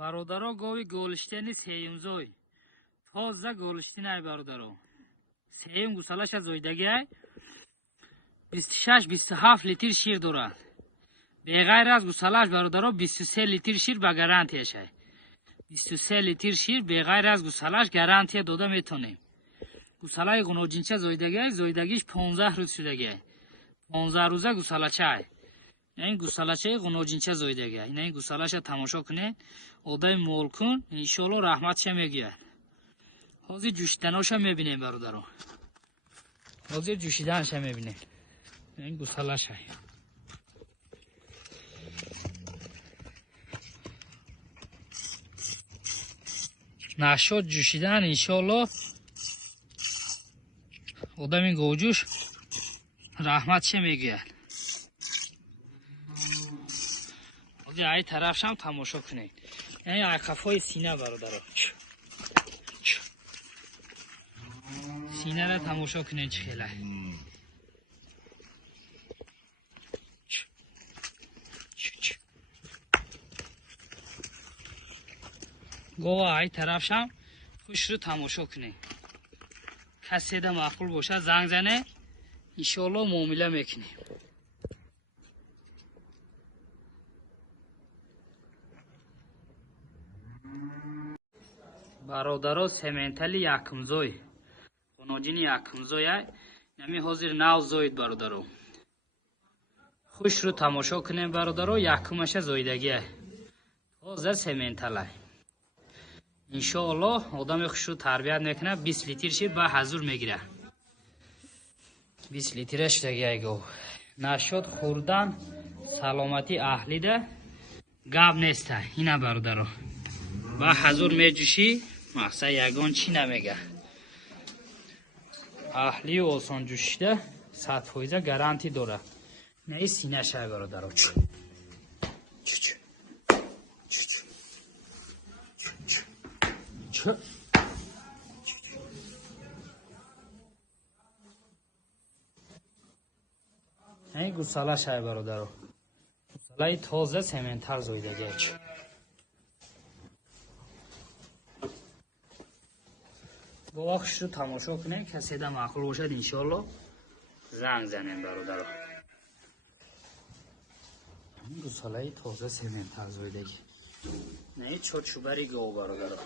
برادرها گاوی گولشتنی سیمزوی تازه گولشتی نای برادرها سیم گوسالش از زویدگی 26-27 لیتر شیر دارد. بغیر از گوسالش برادرها 23 لیتر شیر به گارانتی شه. 23 لیتر شیر بغیر از گوسالش گارانتی داده میتونیم. گوساله گونوجینچه زویدگیش 15 روز شدگی. 15 روزه گوسالچه. این گوسالچه گونوجینچه زویدگی. این گوسالش تماشا کنین. آدای مول کن انشالله رحمتش میگیره. حاضر جوشیدنش میبینیم برادرها. حاضر جوشیدنش میبینیم. این گوسالشه. نشد جوشیدن انشالله آدم گوجوش رحمتش میگه. حاضر ای طرفش هم تماشا کنید. یعنی عقفای سینه برادرها. سینه را تماشا کنید چه خیلی. گوه ای طرفش هم خوش رو تماشا کنید. کسی ده معقول باشه زنگ زنه انشالله معامله میکنیم. برادرها سمنتلی یکمزوی گونوجین یکمزوی نمی حاضر نو زوید برادرها خوش رو تماشا کنیم برادرها یکمش زویدگیه تازه سمنتله انشاءالله آدم خوش رو تربیت میکنه 20 لیتر شیر به حضور میگیره 20 لیترش دیگه گو نشد خوردن سلامتی اهلی ده گاب نیسته اینه برادرها به حضور میجوشی مقصد یگان چی نمیگه اهلی و آسان جوشیده 100% گارانتی داره نه سینه شه برادرها این گوساله شه برادرها گوساله تازه سمنتر زویدگی با وقتش رو تماشا کنیم کسی ده معقول باشد انشالله زنگ زنیم برادرها این گوساله تازه سمنتر زویدگی نه چوب چوبری گو برادرها